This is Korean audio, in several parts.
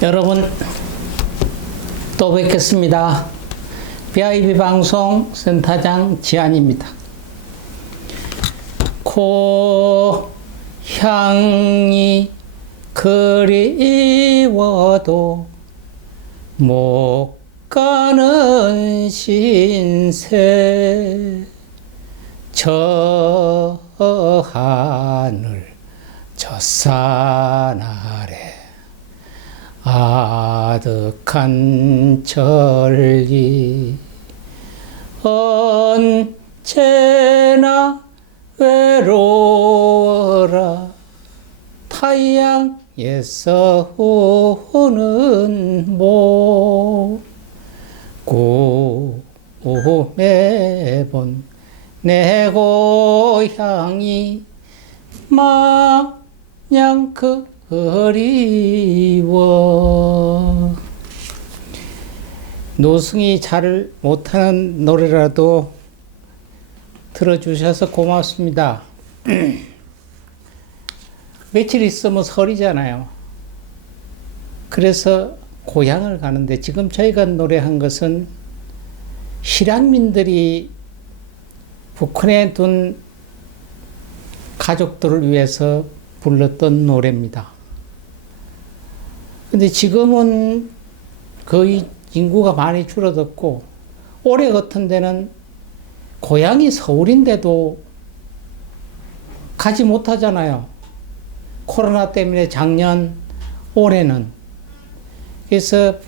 여러분 또 뵙겠습니다. BIB 방송 센터장 지안입니다. 고향이 그리워도 못 가는 신세 저 하늘 저 산 아래 아득한 천리 언제나 외로워라 타양에서 오는 모 꿈에 본 내 고향이 마냥 그리워. 노승이 잘 못하는 노래라도 들어주셔서 고맙습니다. 며칠 있으면 설이잖아요. 그래서 고향을 가는데 지금 저희가 노래한 것은 실향민들이 북한에 둔 가족들을 위해서 불렀던 노래입니다. 근데 지금은 거의 인구가 많이 줄어들고 올해 같은 데는 고향이 서울인데도 가지 못하잖아요. 코로나 때문에 작년, 올해는. 그래서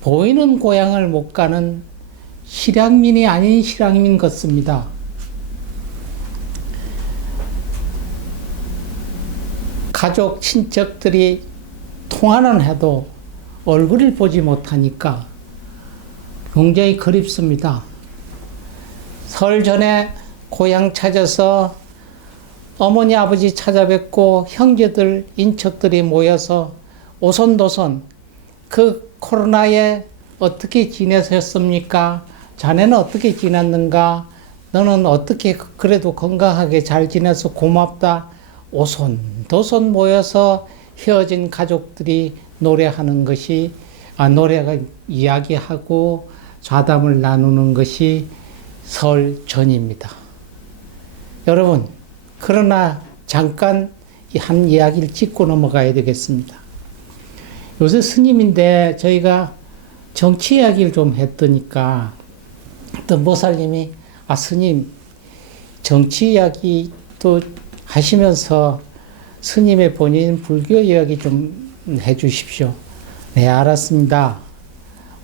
보이는 고향을 못 가는 실향민이 아닌 실향민 같습니다. 가족, 친척들이 통화는 해도 얼굴을 보지 못하니까 굉장히 그립습니다. 설 전에 고향 찾아서 어머니, 아버지 찾아뵙고 형제들, 인척들이 모여서 오손도손 그 코로나에 어떻게 지내셨습니까? 자네는 어떻게 지냈는가? 너는 어떻게 그래도 건강하게 잘 지내서 고맙다. 오손도손 모여서 헤어진 가족들이 노래하는 것이 노래가 이야기하고 좌담을 나누는 것이 설 전입니다. 여러분, 그러나 잠깐 한 이야기를 짚고 넘어가야 되겠습니다. 요새 스님인데 저희가 정치 이야기를 좀 했더니까 어떤 모살님이 스님 정치 이야기도 하시면서 스님의 본인 불교 이야기 좀 해주십시오. 네, 알았습니다.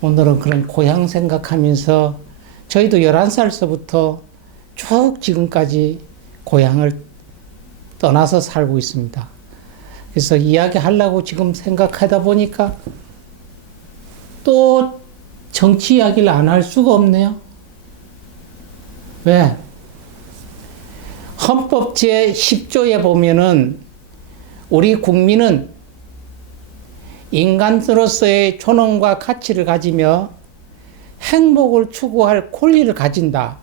오늘은 그런 고향 생각하면서 저희도 11살서부터 쭉 지금까지 고향을 떠나서 살고 있습니다. 그래서 이야기하려고 지금 생각하다 보니까 또 정치 이야기를 안 할 수가 없네요. 왜? 헌법 제10조에 보면은 우리 국민은 인간으로서의 존엄과 가치를 가지며 행복을 추구할 권리를 가진다.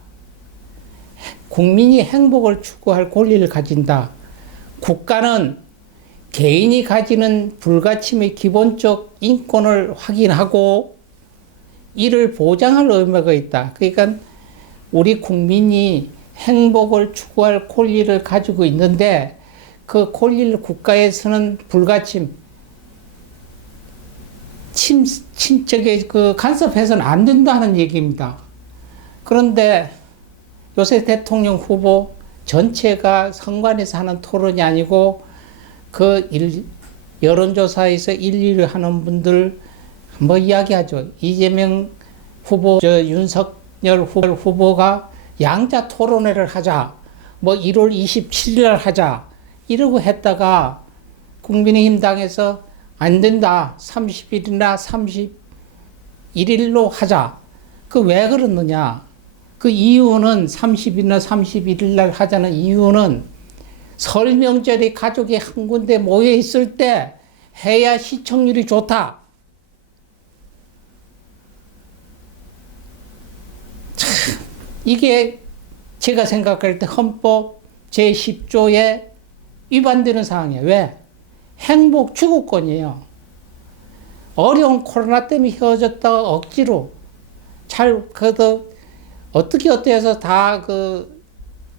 국민이 행복을 추구할 권리를 가진다. 국가는 개인이 가지는 불가침의 기본적 인권을 확인하고 이를 보장할 의무가 있다. 그러니까 우리 국민이 행복을 추구할 권리를 가지고 있는데 그 권리를 국가에서는 불가침, 침적에 간섭해서는 안 된다는 얘기입니다. 그런데 요새 대통령 후보 전체가 선관에서 하는 토론이 아니고 여론조사에서 일일이 하는 분들 뭐 이야기하죠. 이재명 후보, 윤석열 후보가 양자 토론회를 하자, 뭐 1월 27일 날 하자, 이러고 했다가 국민의힘 당에서 안 된다, 30일이나 31일로 하자. 그 왜 그러느냐? 그 이유는 30일이나 31일 날 하자는 이유는 설 명절에 가족이 한 군데 모여 있을 때 해야 시청률이 좋다. 참, 이게 제가 생각할 때 헌법 제10조에 위반되는 사항이에요. 왜? 행복 추구권이에요. 어려운 코로나 때문에 헤어졌다가 억지로 그래도 어떻게 해서 다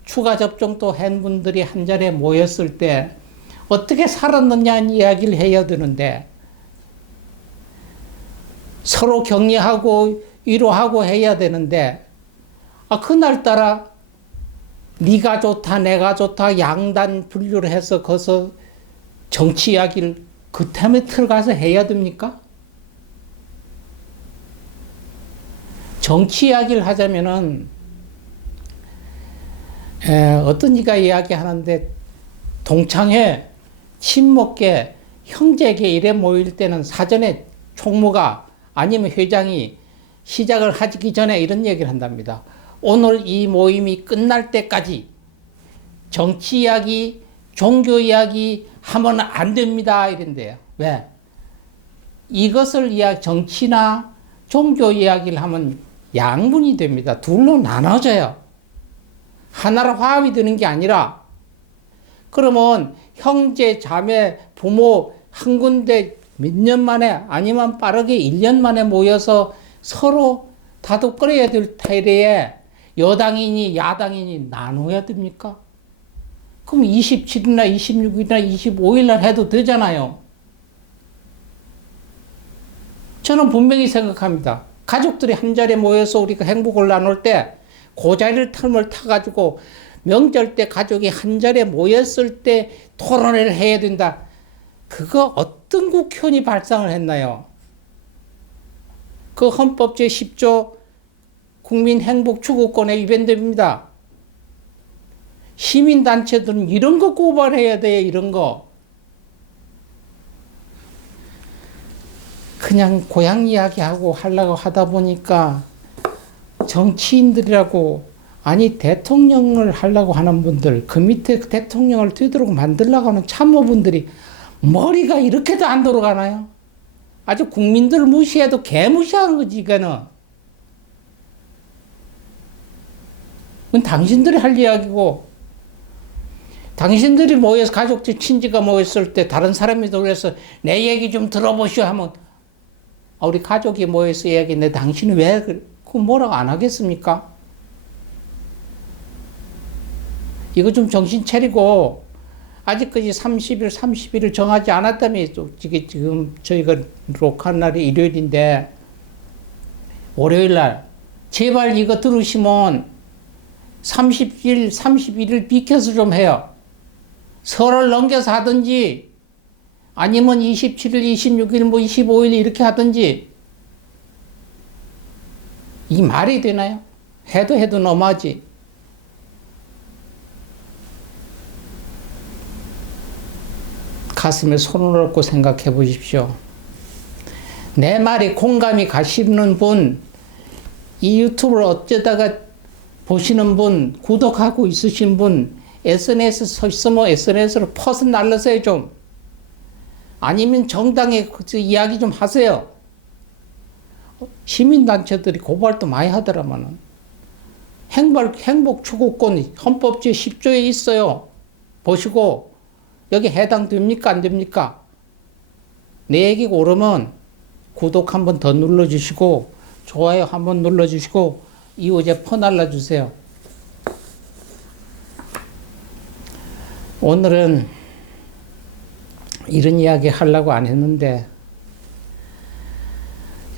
추가 접종도 한 분들이 한 자리에 모였을 때 어떻게 살았느냐는 이야기를 해야 되는데 서로 격려하고 위로하고 해야 되는데 그날따라 네가 좋다 내가 좋다 양단 분류를 해서 거기서 정치 이야기를 그 템에 들어가서 해야 됩니까? 정치 이야기를 하자면은 어떤 이가 이야기하는데 동창회 친목계 형제계 이래 모일 때는 사전에 총무가 아니면 회장이 시작을 하기 전에 이런 얘기를 한답니다. 오늘 이 모임이 끝날 때까지 정치 이야기, 종교 이야기 하면 안 됩니다. 이런데요. 왜? 이것을 정치나 종교 이야기를 하면 양분이 됩니다. 둘로 나눠져요. 하나로 화합이 되는 게 아니라 그러면 형제, 자매, 부모 한 군데 몇 년 만에 아니면 빠르게 1년 만에 모여서 서로 다독거려야 될 테레에 여당이니 야당이니 나눠야 됩니까? 그럼 27일이나 26일이나 25일날 해도 되잖아요. 저는 분명히 생각합니다. 가족들이 한 자리에 모여서 우리가 행복을 나눌 때 그 자리를 틈을 타가지고 명절 때 가족이 한 자리에 모였을 때 토론회를 해야 된다. 그거 어떤 국회의원이 발상을 했나요? 그 헌법 제10조 국민행복추구권에 위반됩니다. 시민단체들은 이런 거 고발해야 돼요. 이런 거. 그냥 고향 이야기하고 하려고 하다 보니까 정치인들이라고 아니 대통령을 하려고 하는 분들 그 밑에 대통령을 되도록 만들려고 하는 참모분들이 머리가 이렇게도 안 돌아가나요? 아주 국민들을 무시해도 개무시하는 거지 이거는. 그건 당신들이 할 이야기고 당신들이 모여서 가족들 친지가 모였을 때 다른 사람이 그래서 내 얘기 좀 들어보시오 하면 우리 가족이 모여서 이야기했는데 당신이 왜 그 뭐라고 안 하겠습니까? 이거 좀 정신 차리고 아직까지 30일 정하지 않았다며 지금 저희가 녹화한 날이 일요일인데 월요일 날 제발 이거 들으시면 31일 비켜서 좀 해요. 설을 넘겨서 하든지 아니면 27일, 26일, 25일 이렇게 하든지 이 말이 되나요? 해도 너무하지. 가슴에 손을 얹고 생각해 보십시오. 내 말이 공감이 가시는 분, 이 유튜브를 어쩌다가 보시는 분, 구독하고 있으신 분, SNS 서 있으면 SNS로 퍼서 날르세요 좀. 아니면 정당에 이야기 좀 하세요. 시민단체들이 고발도 많이 하더라마는. 행복추구권 헌법 제10조에 있어요. 보시고 여기 해당됩니까 안 됩니까? 내 얘기 오르면 구독 한 번 더 눌러주시고 좋아요 한 번 눌러주시고 이웃에 퍼날라주세요. 오늘은 이런 이야기 하려고 안 했는데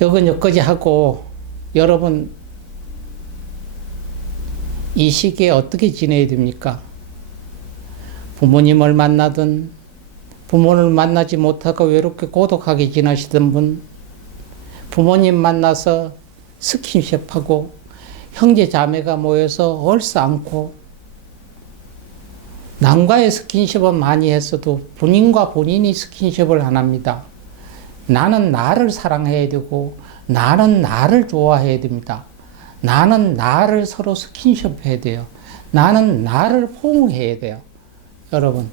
여기까지 하고 여러분 이 시기에 어떻게 지내야 됩니까? 부모님을 만나든 부모를 만나지 못하고 외롭게 고독하게 지나시던 분, 부모님 만나서 스킨십하고 형제 자매가 모여서 얼싸안고 남과의 스킨십은 많이 했어도 본인과 본인이 스킨십을 안 합니다. 나는 나를 사랑해야 되고 나는 나를 좋아해야 됩니다. 나는 나를 서로 스킨십 해야 돼요. 나는 나를 포옹해야 돼요. 여러분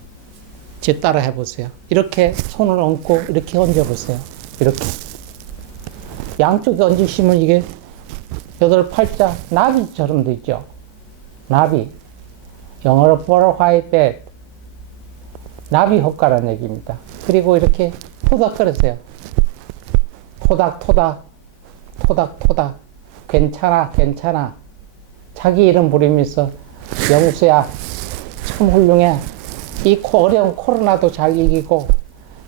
제 따라 해보세요. 이렇게 손을 얹고 이렇게 얹어보세요. 이렇게 양쪽에 얹으시면 이게 여덟 팔자 나비처럼 되죠. 나비. 영어로 butterfly bat. 나비 효과라는 얘기입니다. 그리고 이렇게 후닥거리세요. 토닥토닥, 토닥토닥, 괜찮아, 괜찮아. 자기 이름 부르면서 영수야, 참 훌륭해. 이 어려운 코로나도 잘 이기고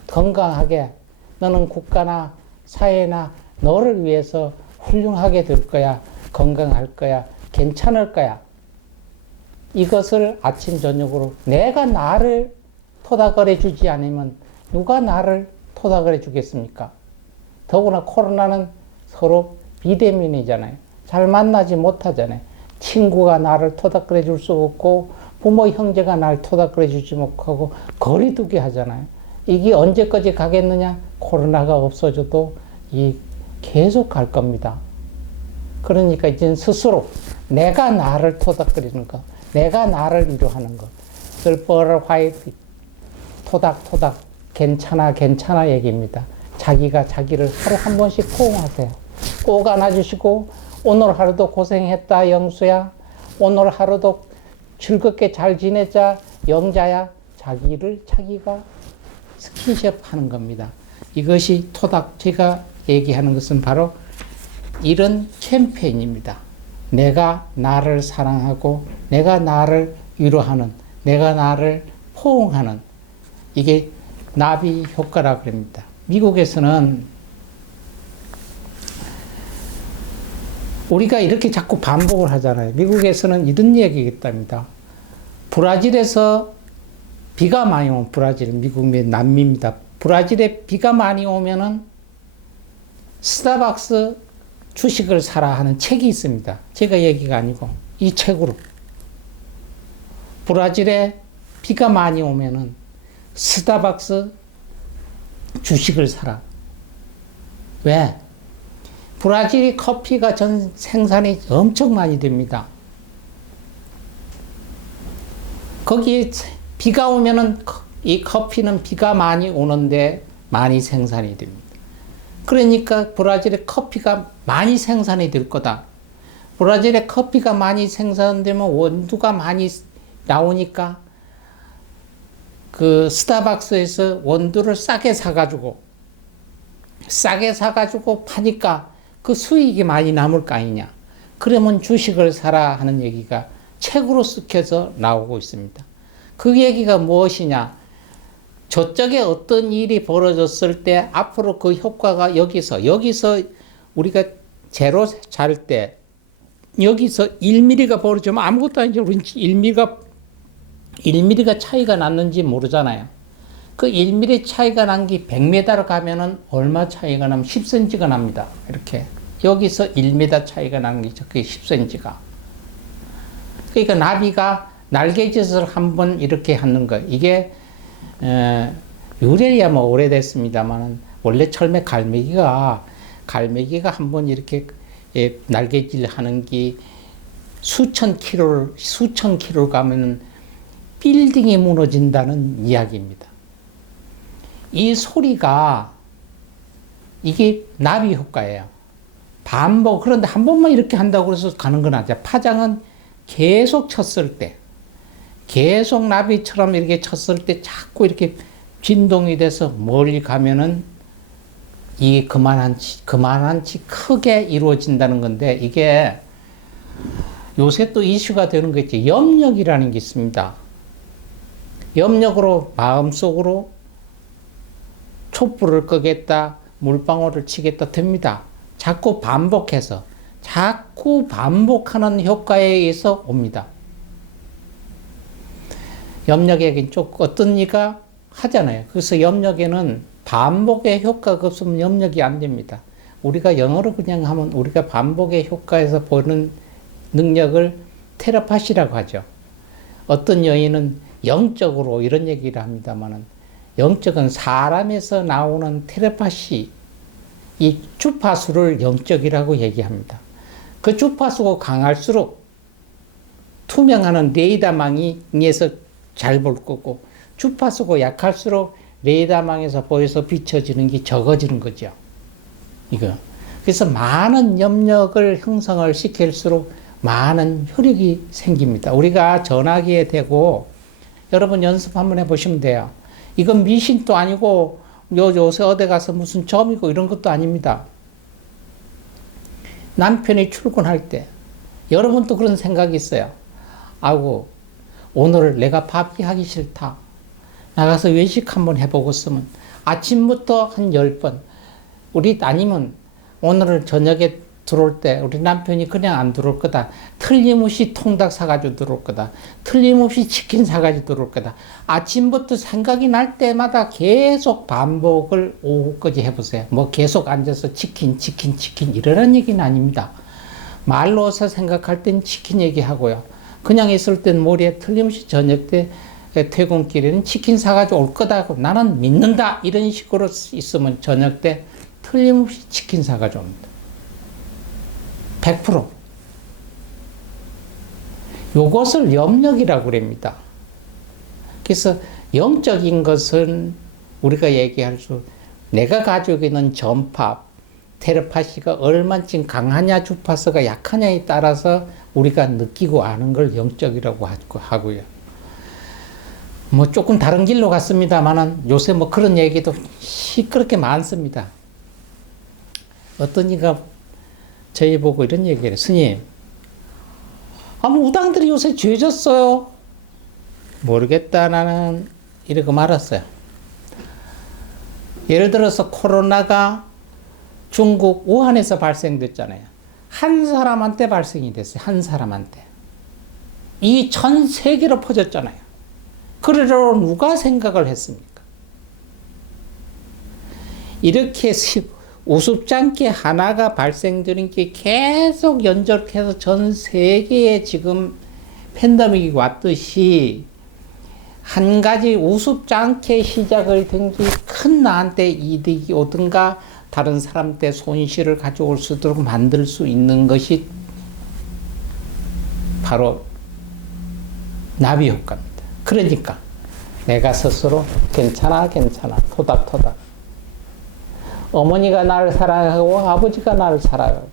건강하게 너는 국가나 사회나 너를 위해서 훌륭하게 될 거야. 건강할 거야. 괜찮을 거야. 이것을 아침 저녁으로 내가 나를 토닥거려 주지 않으면 누가 나를 토닥거려 주겠습니까? 더구나 코로나는 서로 비대면이잖아요. 잘 만나지 못하잖아요. 친구가 나를 토닥거려 줄 수 없고 부모 형제가 나를 토닥거려 주지 못하고 거리두기 하잖아요. 이게 언제까지 가겠느냐? 코로나가 없어져도 계속 갈 겁니다. 그러니까 이제 스스로 내가 나를 토닥거리는 거, 내가 나를 위로하는 거, 슬퍼를 화이트, 토닥토닥, 괜찮아, 괜찮아 얘기입니다. 자기가 자기를 하루 한 번씩 포옹하세요. 꼭 안아주시고, 오늘 하루도 고생했다, 영수야. 오늘 하루도 즐겁게 잘 지내자, 영자야. 자기를 자기가 스킨십 하는 겁니다. 이것이 토닥, 제가 얘기하는 것은 바로 이런 캠페인입니다. 내가 나를 사랑하고, 내가 나를 위로하는, 내가 나를 포옹하는, 이게 나비 효과라고 합니다. 미국에서는 우리가 이렇게 자꾸 반복을 하잖아요. 미국에서는 이런 얘기가 있답니다. 브라질에서 비가 많이 오면, 브라질, 미국의 남미입니다. 브라질에 비가 많이 오면은 스타벅스 주식을 사라 하는 책이 있습니다. 제가 얘기가 아니고 이 책으로. 브라질에 비가 많이 오면은 스타벅스 주식을 사라. 왜? 브라질이 커피가 전 생산이 엄청 많이 됩니다. 거기에 비가 오면은 이 커피는 비가 많이 오는데 많이 생산이 됩니다. 그러니까 브라질에 커피가 많이 생산이 될 거다. 브라질에 커피가 많이 생산되면 원두가 많이 나오니까 그 스타벅스에서 원두를 싸게 사가지고 파니까 그 수익이 많이 남을 거 아니냐. 그러면 주식을 사라 하는 얘기가 책으로 쓰여서 나오고 있습니다. 그 얘기가 무엇이냐. 저쪽에 어떤 일이 벌어졌을 때 앞으로 그 효과가 여기서 우리가 제로 잘 때 여기서 1mm가 벌어지면 아무것도 아니지. 우린 1mm가 차이가 났는지 모르잖아요. 그 1mm 차이가 난 게 100m를 가면은 얼마 차이가 나면 10cm가 납니다. 이렇게. 여기서 1m 차이가 나는 게 그게 10cm가. 그러니까 나비가 날개짓을 한번 이렇게 하는 거. 이게, 유래야 뭐 오래됐습니다만, 원래 처음에 갈매기가 한번 이렇게 날개질 하는 게 수천 킬로 가면은 빌딩이 무너진다는 이야기입니다. 이 소리가 이게 나비 효과예요. 반복. 그런데 한 번만 이렇게 한다고 해서 가는 건 아니야. 파장은 계속 쳤을 때, 계속 나비처럼 이렇게 쳤을 때 자꾸 이렇게 진동이 돼서 멀리 가면은 이게 그만한치 크게 이루어진다는 건데, 이게 요새 또 이슈가 되는 거 있지. 염력이라는 게 있습니다. 염력으로 마음속으로 촛불을 끄겠다, 물방울을 치겠다 됩니다. 자꾸 반복하는 효과에 의해서 옵니다. 염력에겐 좀 어떤 이가 하잖아요. 그래서 염력에는 반복의 효과가 없으면 염력이 안 됩니다. 우리가 영어로 그냥 하면 우리가 반복의 효과에서 보는 능력을 테라파시라고 하죠. 어떤 여인은 영적으로 이런 얘기를 합니다만은, 영적은 사람에서 나오는 테레파시, 이 주파수를 영적이라고 얘기합니다. 그 주파수가 강할수록 투명한 레이더망에서 잘 볼 거고, 주파수가 약할수록 레이더망에서 보여서 비춰지는 게 적어지는 거죠. 이거. 그래서 많은 염력을 형성을 시킬수록 많은 효력이 생깁니다. 우리가 전화기에 대고, 여러분 연습 한번 해보시면 돼요. 이건 미신도 아니고 요새 어디 가서 무슨 점이고 이런 것도 아닙니다. 남편이 출근할 때 여러분도 그런 생각이 있어요. 아이고, 오늘 내가 밥이 하기 싫다. 나가서 외식 한번 해보겠으면 아침부터 한 10번. 아니면 오늘은 저녁에 들어올 때 우리 남편이 그냥 안 들어올 거다. 틀림없이 통닭 사가지고 들어올 거다. 틀림없이 치킨 사가지고 들어올 거다. 아침부터 생각이 날 때마다 계속 반복을 오후까지 해보세요. 뭐 계속 앉아서 치킨 이러는 얘기는 아닙니다. 말로서 생각할 땐 치킨 얘기하고요. 그냥 있을 땐 머리에 틀림없이 저녁 때 퇴근길에는 치킨 사가지고 올 거다. 나는 믿는다. 이런 식으로 있으면 저녁 때 틀림없이 치킨 사가지고 옵니다. 100%. 요것을 염력이라고 그럽니다. 그래서 영적인 것은 우리가 얘기할 내가 가지고 있는 전파, 텔레파시가 얼마쯤 강하냐, 주파수가 약하냐에 따라서 우리가 느끼고 아는 걸 영적이라고 하고요. 뭐 조금 다른 길로 갔습니다만은 요새 뭐 그런 얘기도 시끄럽게 많습니다. 어떤 이가 저희 보고 이런 얘기를 해요. 스님, 우당들이 요새 죄졌어요. 모르겠다, 나는. 이러고 말았어요. 예를 들어서 코로나가 중국 우한에서 발생됐잖아요. 한 사람한테 발생이 됐어요. 한 사람한테. 이 전 세계로 퍼졌잖아요. 그러려고 누가 생각을 했습니까? 이렇게 우습지 않게 하나가 발생되는 게 계속 연적해서 전 세계에 지금 팬데믹이 왔듯이 한 가지 우습지 않게 시작을 된 게 큰 나한테 이득이 오든가 다른 사람한테 손실을 가져올 수 있도록 만들 수 있는 것이 바로 나비 효과입니다. 그러니까 내가 스스로 괜찮아 토닥토닥. 어머니가 나를 사랑하고 아버지가 나를 사랑하고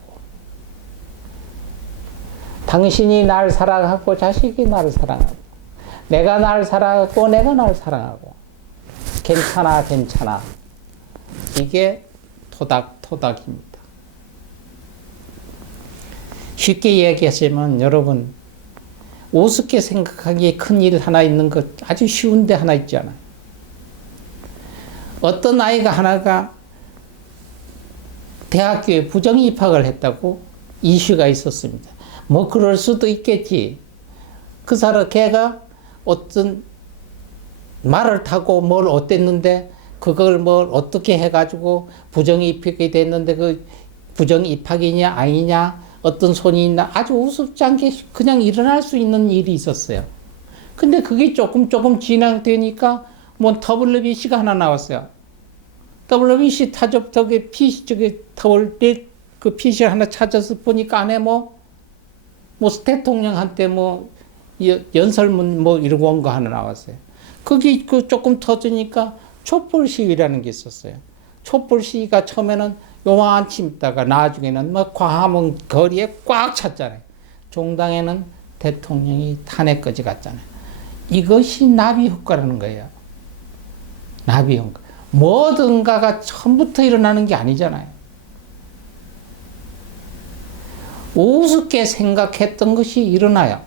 당신이 나를 사랑하고 자식이 나를 사랑하고 내가 나를 사랑하고 내가 나를 사랑하고 괜찮아. 이게 토닥토닥입니다. 쉽게 얘기하시면 여러분 우습게 생각하기에 큰 일 하나 있는 것 아주 쉬운데 하나 있잖아요. 어떤 아이가 하나가 대학교에 부정 입학을 했다고 이슈가 있었습니다. 뭐 그럴 수도 있겠지. 그 사람 걔가 어떤 말을 타고 뭘 어땠는데 그걸 뭘 어떻게 해가지고 부정 입학이 됐는데 그 부정 입학이냐 아니냐 어떤 손이 있나 아주 우습지 않게 그냥 일어날 수 있는 일이 있었어요. 근데 그게 조금 진행되니까 뭐 WBC가 하나 나왔어요. WBC 타접턱에 그 PC를 하나 찾아서 보니까 안에 뭐 대통령한테 연설문 이러고 온 거 하나 나왔어요. 그게 조금 터지니까 촛불 시위라는 게 있었어요. 촛불 시위가 처음에는 요만치 있다가 나중에는 광화문 거리에 꽉 찼잖아요. 종당에는 대통령이 탄핵까지 갔잖아요. 이것이 나비 효과라는 거예요. 나비 효과. 뭐든가가 처음부터 일어나는 게 아니잖아요. 우습게 생각했던 것이 일어나요.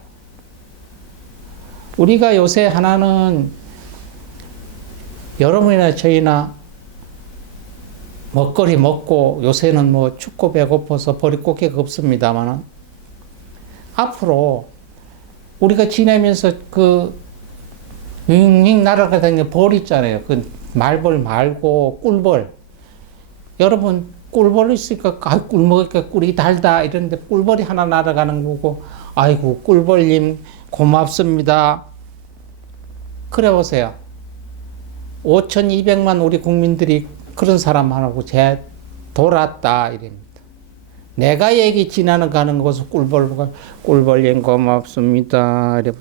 우리가 요새 하나는 여러분이나 저희나 먹거리 먹고 요새는 춥고 배고파서 버릴 없습니다만 앞으로 우리가 지내면서 윙윙 날아가다니는 벌 있잖아요. 그 말벌 말고 꿀벌. 여러분 꿀벌 있으니까 꿀 먹으니까 꿀이 달다 이러는데 꿀벌이 하나 날아가는 거고 아이고 꿀벌님 고맙습니다. 그래 보세요. 5,200만 우리 국민들이 그런 사람 하나고 돌았다 이랍니다. 내가 얘기 지나는 가는 곳에 꿀벌님 고맙습니다. 이래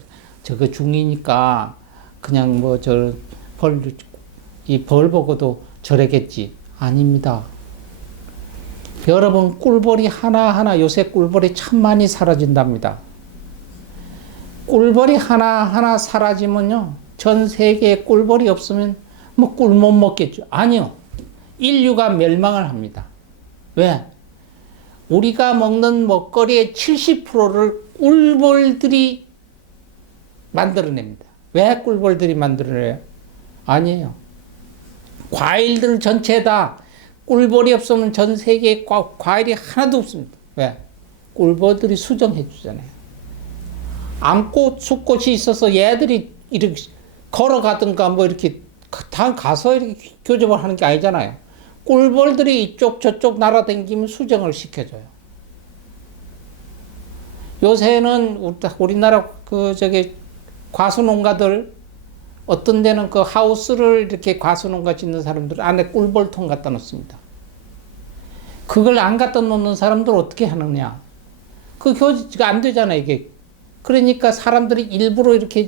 저거 중이니까 그냥 이 벌 보고도 저래겠지. 아닙니다. 여러분 꿀벌이 하나하나 요새 꿀벌이 참 많이 사라진답니다. 꿀벌이 하나하나 사라지면요. 전 세계에 꿀벌이 없으면 꿀 못 먹겠죠. 아니요. 인류가 멸망을 합니다. 왜? 우리가 먹는 먹거리의 70%를 꿀벌들이 만들어냅니다. 왜 꿀벌들이 만들어내요? 아니에요. 과일들 전체 다 꿀벌이 없으면 전 세계에 과일이 하나도 없습니다. 왜? 꿀벌들이 수정해 주잖아요. 암꽃, 숫꽃이 있어서 얘들이 이렇게 걸어가든가 뭐 이렇게 다 가서 이렇게 교접을 하는 게 아니잖아요. 꿀벌들이 이쪽 저쪽 날아다니면 수정을 시켜줘요. 요새는 우리나라 과수농가들 어떤 데는 그 하우스를 이렇게 과수농가 짓는 사람들 안에 꿀벌통 갖다 놓습니다. 그걸 안 갖다 놓는 사람들 어떻게 하느냐? 그 교지가 안 되잖아, 이게. 그러니까 사람들이 일부러 이렇게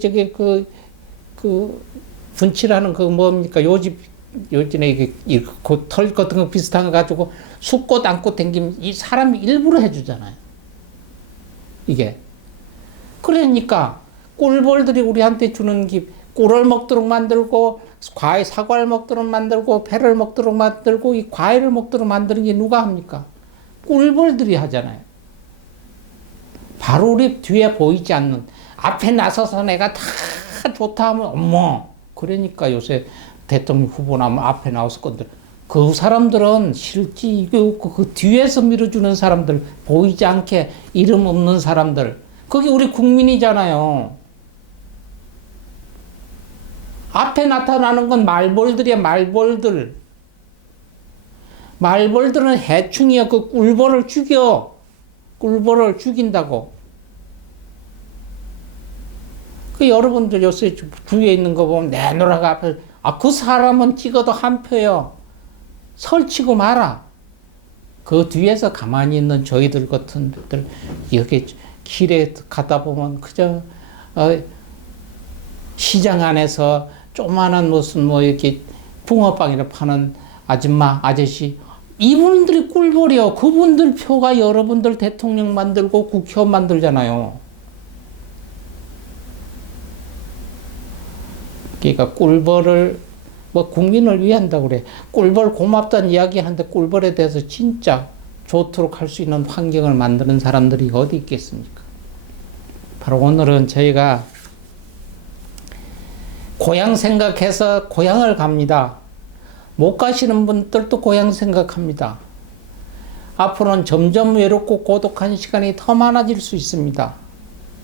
분칠하는 그 뭡니까? 요즘에 이게 털 같은 거 비슷한 거 가지고 숫꽃 안고 댕기면 이 사람이 일부러 해주잖아요. 이게. 그러니까 꿀벌들이 우리한테 주는 꿀을 먹도록 만들고 사과를 먹도록 만들고 배를 먹도록 만들고 이 과일을 먹도록 만드는 게 누가 합니까? 꿀벌들이 하잖아요. 바로 우리 뒤에 보이지 않는 앞에 나서서 내가 다 좋다 하면 어머 그러니까 요새 대통령 후보 나면 앞에 나왔을 건데 그 사람들은 실지 이게 없고 그 뒤에서 밀어주는 사람들 보이지 않게 이름 없는 사람들 그게 우리 국민이잖아요. 앞에 나타나는 건 말벌들이야, 말벌들. 말벌들은 해충이야. 그 꿀벌을 죽여. 꿀벌을 죽인다고. 그 여러분들 요새 주위에 있는 거 보면 내노라가 앞에, 그 사람은 찍어도 한 표요. 설치고 마라. 그 뒤에서 가만히 있는 저희들 같은 들, 여기 길에 가다 보면 그저, 시장 안에서 조그마한 무슨 이렇게 붕어빵이라 파는 아줌마, 아저씨, 이분들이 꿀벌이요. 그분들 표가 여러분들 대통령 만들고 국회의원 만들잖아요. 그러니까 꿀벌을 국민을 위해 한다고 그래. 꿀벌 고맙다는 이야기 하는데 꿀벌에 대해서 진짜 좋도록 할 수 있는 환경을 만드는 사람들이 어디 있겠습니까? 바로 오늘은 저희가 고향 생각해서 고향을 갑니다. 못 가시는 분들도 고향 생각합니다. 앞으로는 점점 외롭고 고독한 시간이 더 많아질 수 있습니다.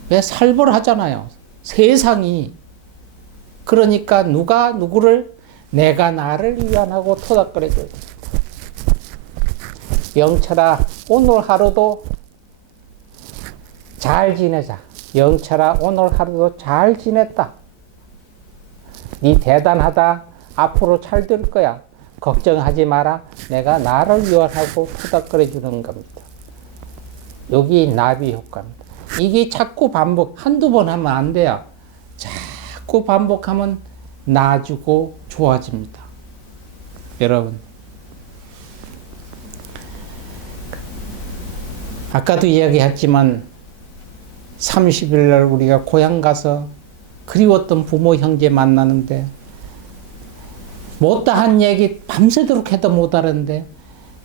왜 살벌하잖아요. 세상이. 그러니까 누가 누구를 내가 나를 위안하고 토닥거려줘야 됩니다. 영철아 오늘 하루도 잘 지내자. 영철아 오늘 하루도 잘 지냈다. 네 대단하다. 앞으로 잘 될 거야. 걱정하지 마라. 내가 나를 위안하고 토닥거려주는 겁니다. 여기 나비 효과입니다. 이게 자꾸 한두 번 하면 안 돼요. 자꾸 반복하면 나아지고 좋아집니다. 여러분. 아까도 이야기했지만 30일 날 우리가 고향 가서 그리웠던 부모 형제 만나는데 못다한 얘기 밤새도록 해도 못 하는데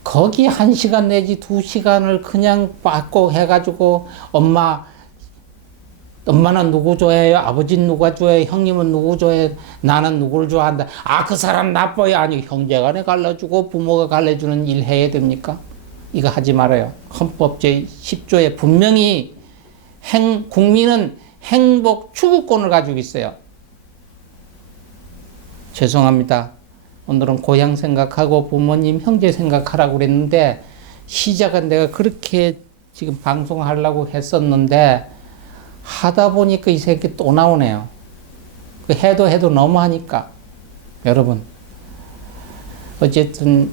거기 1시간 내지 2시간을 그냥 받고 해가지고 엄마는 누구 좋아해요? 아버지는 누가 좋아해요? 형님은 누구 좋아해요? 나는 누구를 좋아한다. 그 사람 나빠요. 아니 형제간에 갈라주고 부모가 갈라주는 일 해야 됩니까? 이거 하지 말아요. 헌법 제10조에 분명히 국민은 행복 추구권을 가지고 있어요. 죄송합니다. 오늘은 고향 생각하고 부모님, 형제 생각하라고 그랬는데 시작은 내가 그렇게 지금 방송하려고 했었는데 하다 보니까 이 새끼 또 나오네요. 해도 너무하니까. 여러분 어쨌든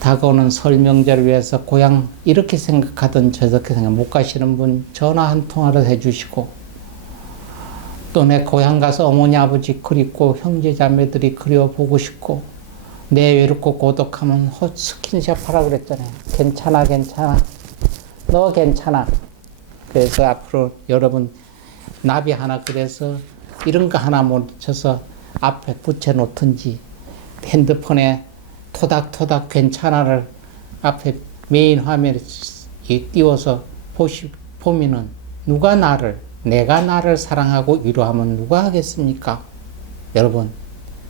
다가오는 설 명절을 위해서 고향 이렇게 생각하든 저렇게 생각 못 가시는 분 전화 한 통화를 해주시고 또 내 고향 가서 어머니 아버지 그립고 형제 자매들이 그리워 보고 싶고 내 외롭고 고독하면 스킨십 하라고 그랬잖아요. 괜찮아 너 괜찮아. 그래서 앞으로 여러분 나비 하나 그래서 이런 거 하나 못 쳐서 앞에 붙여 놓든지 핸드폰에 토닥토닥 괜찮아를 앞에 메인 화면에 띄워서 보면은 내가 나를 사랑하고 위로하면 누가 하겠습니까? 여러분,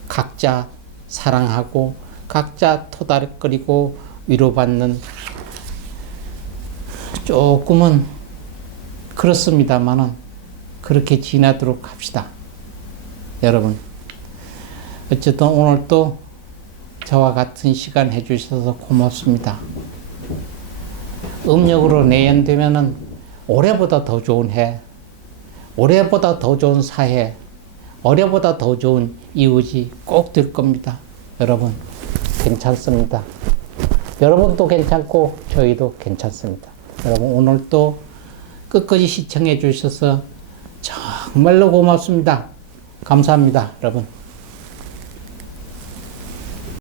각자 사랑하고 각자 토닥거리고 위로받는, 조금은 그렇습니다만은 그렇게 지나도록 합시다. 여러분, 어쨌든 오늘 또 저와 같은 시간 해주셔서 고맙습니다. 음력으로 내년 되면은 올해보다 더 좋은 해, 올해보다 더 좋은 사회, 올해보다 더 좋은 이웃이 꼭 될 겁니다. 여러분, 괜찮습니다. 여러분도 괜찮고 저희도 괜찮습니다. 여러분, 오늘도 끝까지 시청해 주셔서 정말로 고맙습니다. 감사합니다, 여러분.